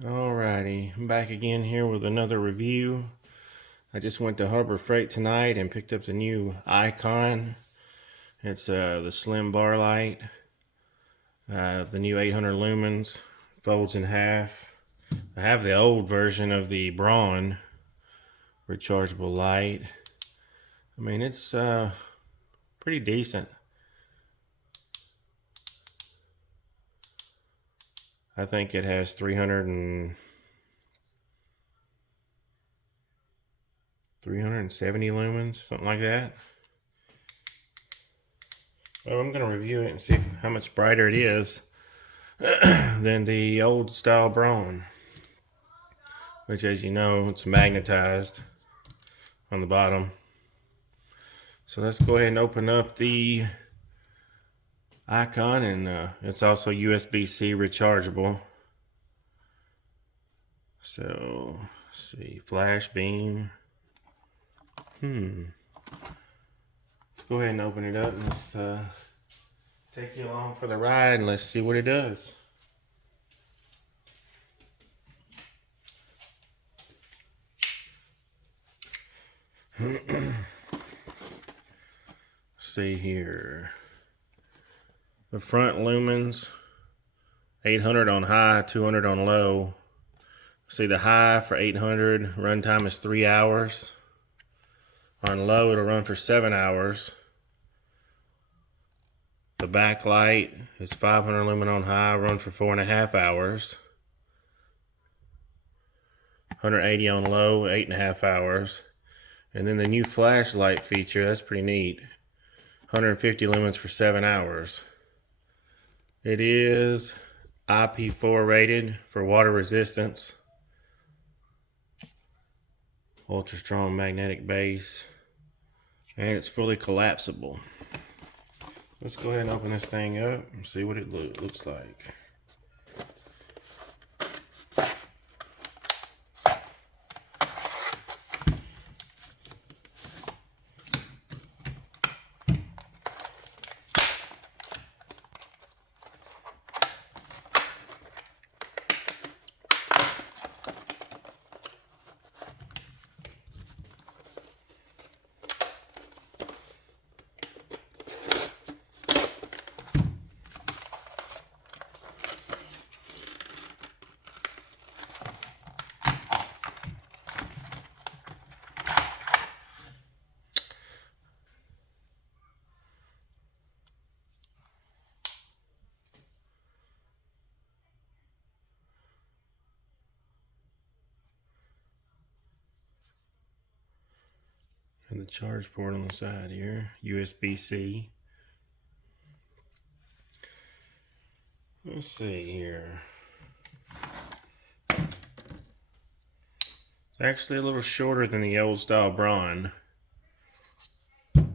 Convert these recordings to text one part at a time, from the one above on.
Alrighty, I'm back again here with another review. I just went to Harbor Freight tonight and picked up the new Icon. It's the slim bar light, the new 800 lumens, folds in half. I have the old version of the Braun rechargeable light. I mean, it's pretty decent. I think it has 370 lumens, something like that. Well, I'm going to review it and see how much brighter it is than the old style Braun, which, as you know, it's magnetized on the bottom. So let's go ahead and open up the Icon, and it's also USB-C rechargeable. So let's see, flash beam. Let's go ahead and open it up and let's take you along for the ride and let's see what it does. See here, the front lumens, 800 on high, 200 on low. See, the high for 800 runtime is 3 hours. On low, it'll run for 7 hours. The backlight is 500 lumen on high, run for 4.5 hours. 180 on low, 8.5 hours. And then the new flashlight feature, that's pretty neat. 150 lumens for 7 hours. It is IP4 rated for water resistance. Ultra strong magnetic base. And it's fully collapsible. Let's go ahead and open this thing up and see what it looks like. And the charge port on the side here, USB-C. Let's see here. It's actually a little shorter than the old style Braun. Let's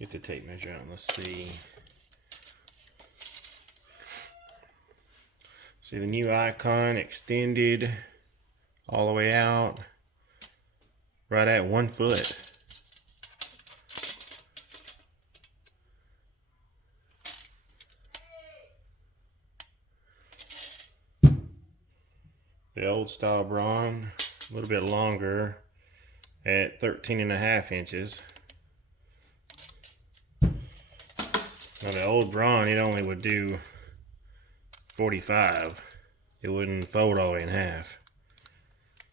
get the tape measure out and let's see. See the new Icon extended all the way out, right at 1 foot. The old style Braun, a little bit longer at 13.5 inches. Now the old Braun, it only would do 45. It wouldn't fold all the way in half.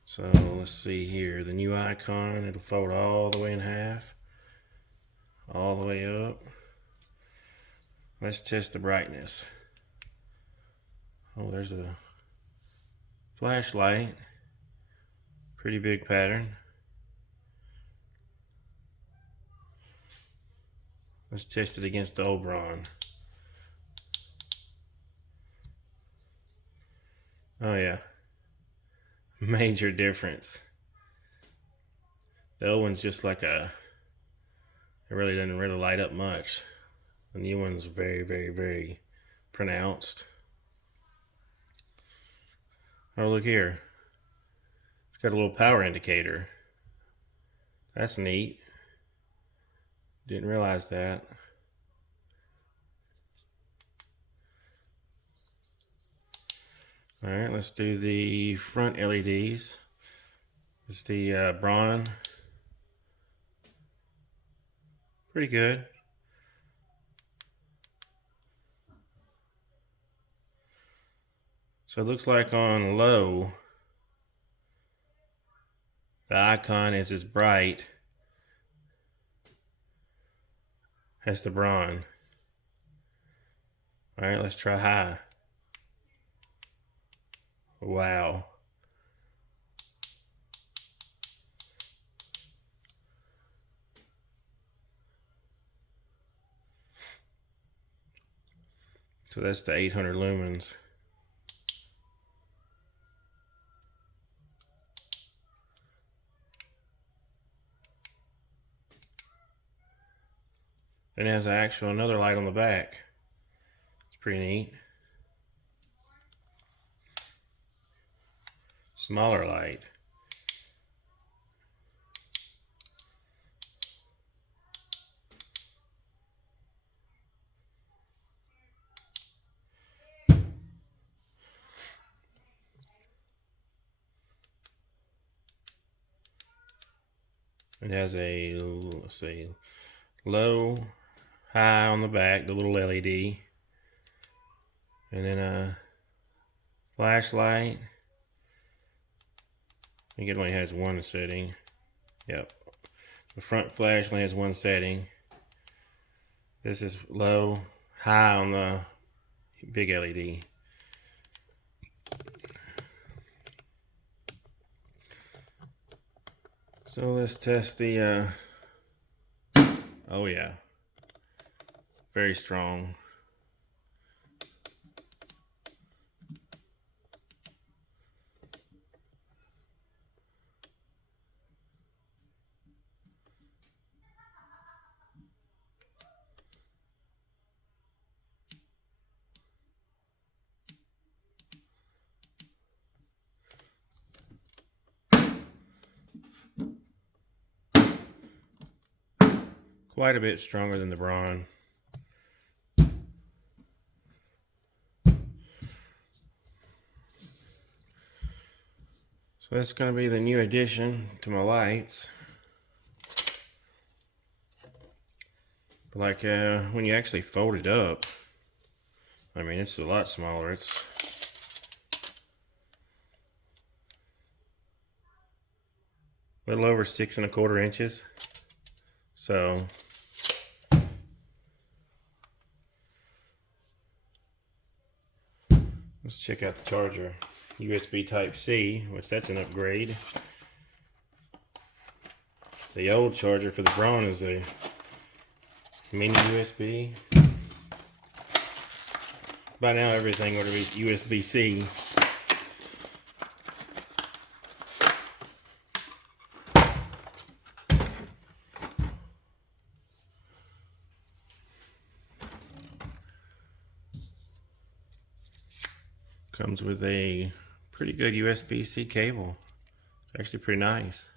So let's see here, the new Icon, it'll fold all the way in half, all the way up. Let's test the brightness. Oh, there's a flashlight, pretty big pattern. Let's test it against the old Braun. Oh yeah, major difference. The old one's just like it really doesn't really light up much. The new one's very, very, very pronounced. Oh, look here. It's got a little power indicator. That's neat. Didn't realize that. All right, let's do the front LEDs. It's the Braun. Pretty good. So it looks like on low, the icon is as bright as the Braun. All right, let's try high. Wow. So that's the 800 lumens. And it has another light on the back. It's pretty neat. Smaller light. It has a, let's see, low, high on the back, the little LED. And then a flashlight. I think it only has one setting. Yep. The front flash only has one setting. This is low, high on the big LED. So let's test the, oh yeah, very strong. Quite a bit stronger than the Braun. So that's going to be the new addition to my lights. Like when you actually fold it up, I mean, it's a lot smaller. It's a little over 6¼ inches. So let's check out the charger. USB Type-C, which that's an upgrade. The old charger for the Braun is a mini USB. By now everything ought to be USB-C. Comes with a pretty good USB-C cable. It's actually pretty nice.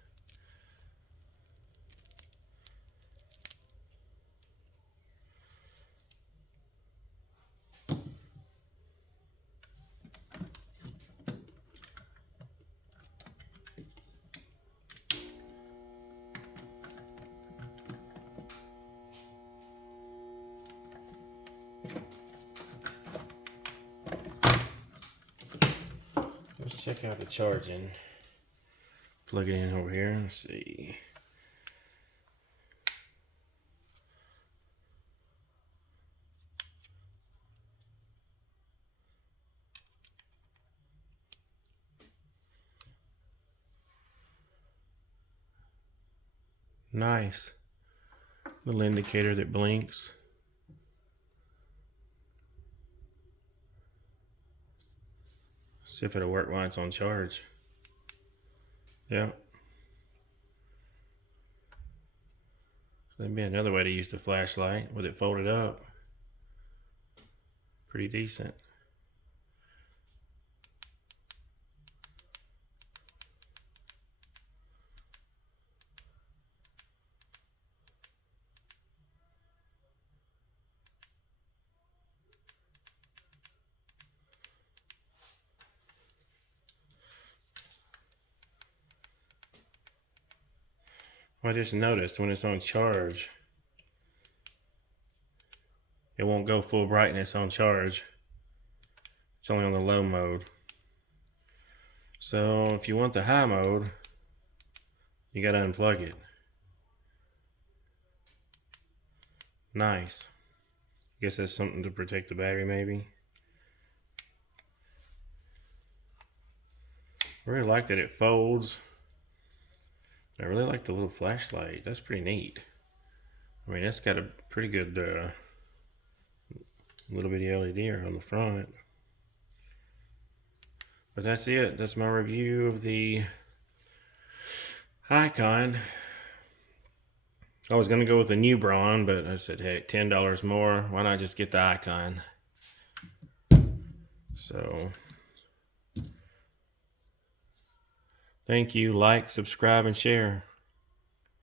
Let's check out the charging. Plug it in over here. Let's see. Nice. Little indicator that blinks. See if it'll work while it's on charge. Yeah. That'd be another way to use the flashlight with it folded up. Pretty decent. I just noticed when it's on charge, it won't go full brightness on charge. It's only on the low mode. So if you want the high mode, you gotta unplug it. Nice. Guess that's something to protect the battery, maybe. I really like that it folds. I really like the little flashlight. That's pretty neat. I mean, that's got a pretty good little bitty LED on the front. But that's it. That's my review of the Icon. I was gonna go with the new Braun, but I said, heck, $10 more. Why not just get the Icon? So, thank you. Like, subscribe, and share.